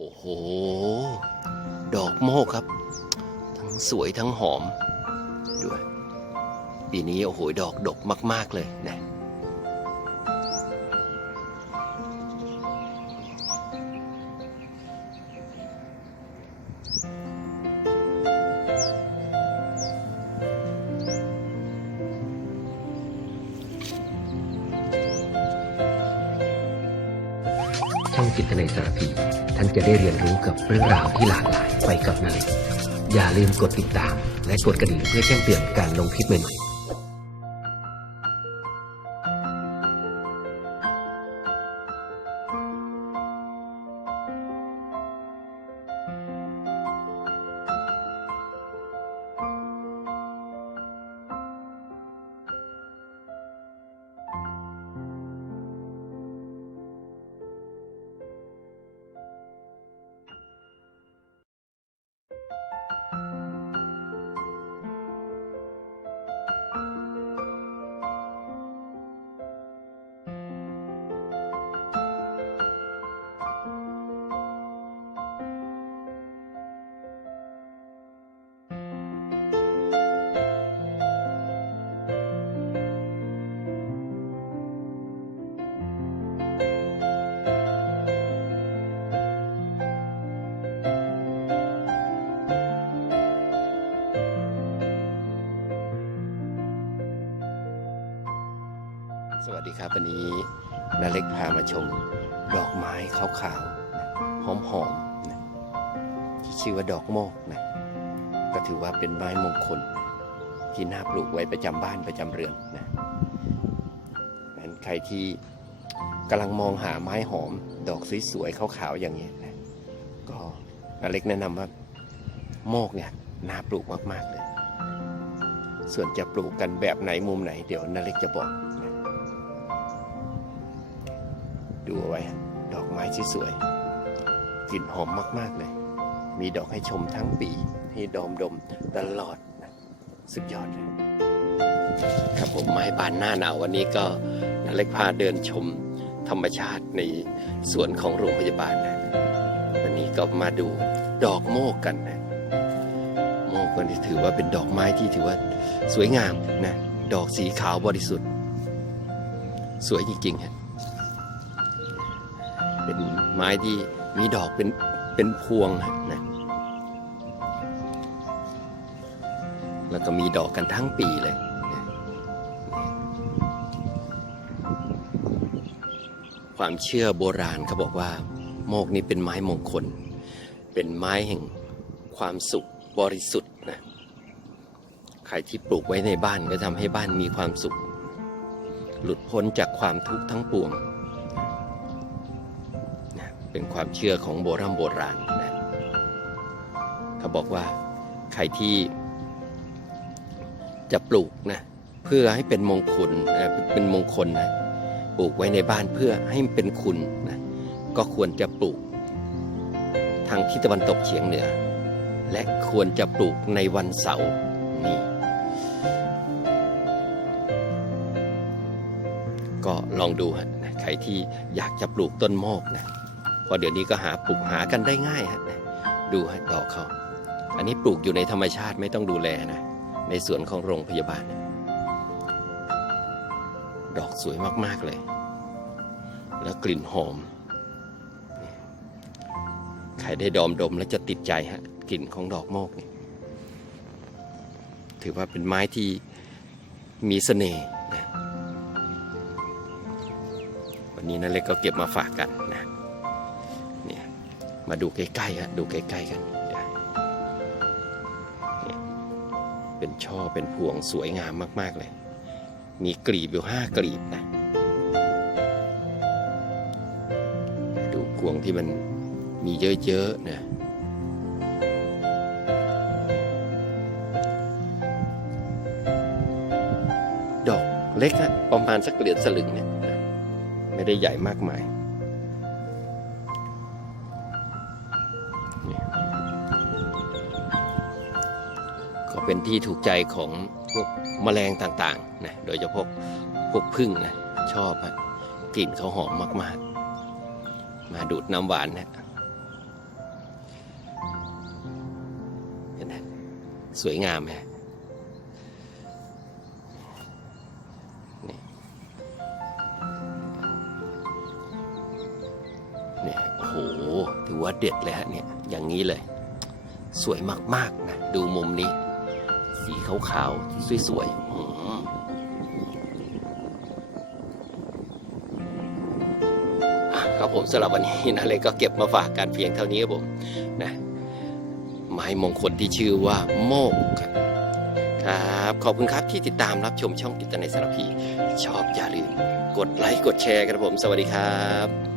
โอ้โห ดอกโมกครับ ทั้งสวยทั้งหอมด้วยปีนี้โอ้โห ดอกดกมาก ๆ เลยนะช่องจิตในสารพี ท่านจะได้เรียนรู้กับเรื่องราวที่หลากหลายไปกับนาเล็กอย่าลืมกดติดตาม และกดกระดิ่งเพื่อแจ้งเตือนการลงคลิปใหม่ๆ สวัสดีครับวันนี้นาเล็กพามาชม ดอกไม้ขาวๆหอมๆนะที่ชื่อว่าดอกโมกนะก็ถือว่าเป็นไม้มงคล ที่น่าปลูกไว้ประจำบ้านประจำเรือนนะงั้นใครที่กำลังมองหาไม้หอม ดอกสวยๆขาวๆอย่างนี้นะก็นาเล็กแนะนำว่าโมกเนี่ยน่าปลูกมากๆเลย ส่วนจะปลูกกันแบบไหนมุมไหนเดี๋ยวนาเล็กจะบอก ดูเอาไว้ ดอกไม้ที่สวยกลิ่นหอมมากๆเลย มีดอกให้ชมทั้งปีให้ดอมดมตลอดนะสุดยอดเลย ครับผมไม้บานหน้าหนาววันนี้ก็นาเล็กพาเดินชมธรรมชาติในสวนของโรงพยาบาลนะวันนี้ก็มาดูดอกโมกกันนะโมกกันที่ถือว่าเป็นดอกไม้ที่ถือว่าสวยงามนะดอกสีขาวบริสุทธิ์ สวยจริงๆฮะ เป็นไม้ที่มีดอกเป็นเป็นพวงนะแล้วก็มีดอกกันทั้งปีเลยนะความเชื่อโบราณเขาบอกว่า โมกนี้เป็นไม้มงคล เป็นไม้แห่งความสุขบริสุทธิ์นะใครที่ปลูกไว้ในบ้านก็ทำให้บ้านมีความสุข หลุดพ้นจากความทุกข์ทั้งปวง เป็นความเชื่อของโบราณโบราณนะเขาบอกว่าใครที่จะปลูกนะเพื่อให้เป็นมงคลเอ่อเป็นมงคลนะปลูกไว้ในบ้านเพื่อให้มันเป็นคุณนะก็ควรจะปลูก ทางทิศตะวันตกเฉียงเหนือ และควรจะปลูกในวันเสาร์นี่ก็ลองดูฮะใครที่อยากจะปลูกต้นโมกนะ เพราะเดี๋ยวนี้ก็หาปลูกหากันได้ง่ายฮะดูฮะดอกเขาอันนี้ปลูกอยู่ในธรรมชาติไม่ต้องดูแลนะ ในสวนของโรงพยาบาล ดอกสวยมากๆเลย แล้วกลิ่นหอมใครได้ดอมดมแล้วจะติดใจฮะกลิ่นของดอกโมกนี่ถือว่าเป็นไม้ที่มีเสน่ห์นะวันนี้นาเล็กก็เก็บมาฝากกันนะ มาดูใกล้ๆฮะดูใกล้ๆกันเป็นช่อเป็นพวงสวยงามมากๆเลย มีกลีบอยู่ห้ากลีบนะ ดูพวงที่มันมีเยอะๆนะดอกเล็กนะประมาณสักเหรียญสลึงเนี่ยไม่ได้ใหญ่มากมาย เป็นที่ถูกใจของพวกแมลงต่างๆนะโดยเฉพาะพวกพึ่งนะชอบนะกลิ่นเขาหอมมากๆ มาดูดน้ำหวานนะเห็นไหมสวยงามฮะเนี่ยโอ้โหถือว่าเด็ดเลยฮะเนี่ยอย่างนี้เลย สวยมาก ๆ นะ ดูมุมนี้ สีขาวๆ สวยๆครับผมสำหรับวันนี้นะเลยก็เก็บมาฝากกันเพียงเท่านี้ครับผมนะไม้มงคลที่ชื่อว่าโมกครับครับขอบคุณครับที่ติดตามรับชมช่องกิตในสารพี ชอบอย่าลืม กดไลค์กดแชร์กันครับผม สวัสดีครับ